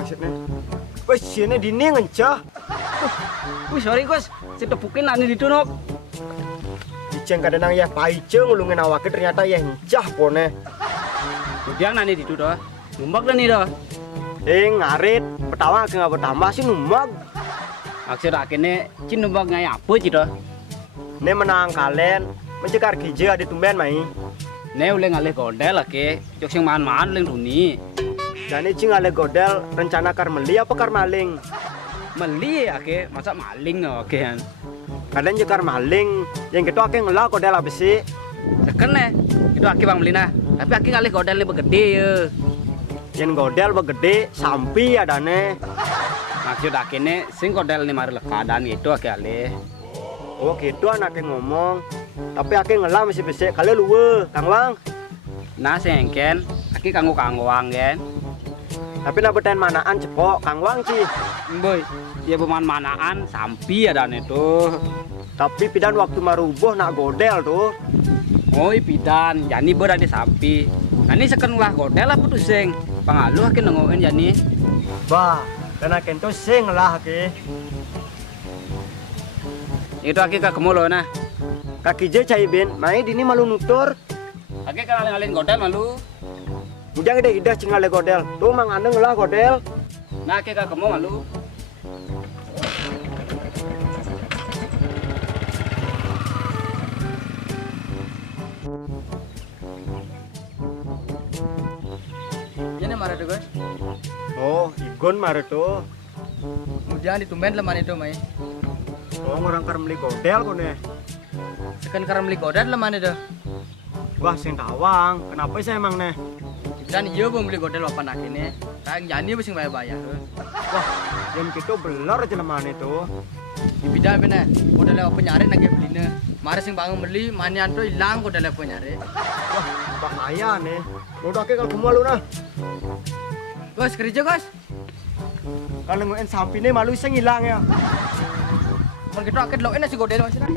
maksudnya. Wes sini dini ngencah. Wih sorry Gus, si tepukin nani ditunuk. Ijeng kadang ya paije ngulungin awake ternyata ya encah pone. Udah nani dituduh, numbak dah nih dah. Ngarit, pertama nggak bertambah sih numbak. Maksud akhirnya cin numbak ngai apa sih dah? Ne menang kalian, mencekar gija di tumben mai. Ne uleng ngalih godel lagi, jok sing man-man uleng duni. Dan ini ngale godel rencana kar meli apa kar maling? Meli ake, masa maling oke kan? Kalian jekar maling, yang gitu ake ngelak godel apa sih? Seken ne, itu ake bang melina. Tapi ake ngalih godel lebih gede ya. Yang godel begede sampi ada ne. Maksud ake ne, sing godel nih mari lekadan itu ake alih. Oh gitu anaknya ngomong. Tapi ake ngelak masih besek kalian luwe, Kang Wang. Nah sengken, ake kanggo-kanggoang kan? Tapi nak bertain manaan cepok, Kang Wang ci. Boy, dia berman-manaan sampi ada itu. Tapi pidan waktu maruboh nak godel tuh. Oi pidan, jani berada sampi. Nani seken lah godel lah putusing. Pangaluh ake nengokin jani. Bah, karena kento sing lah ake. Itu ake ke kemulo nah. Kaki je cai ben, mai dini malu nutur. Ake kan ngalin godel malu. Ujang ide cingale godel. Tuh mang ane ngelah godel. Nah ake ke kemu malu. Ini marah tuh guys. Oh, Igon mare tuh. Kemudian ditumben leman itu mai. Oh, orang kar beli godel kone. Sekan karena beli godel leman itu. Wah, sing tawang. Kenapa sih emang nih? Dan iya bang beli godel apa nak ini. Kayak jani mesti bayar. Wah, yang gitu belar aja leman itu. Di bidang bener. Godel apa nyari nak beli nih. Mari sing bangun beli, manian tuh hilang godel apa nyari. Wah, bahaya nih. Udah ke kalau kemu lu nah. Guys kerja guys. Kalau nguen sampi nih malu sing hilang ya. Kalau gitu akan loin nasi godel masih nak.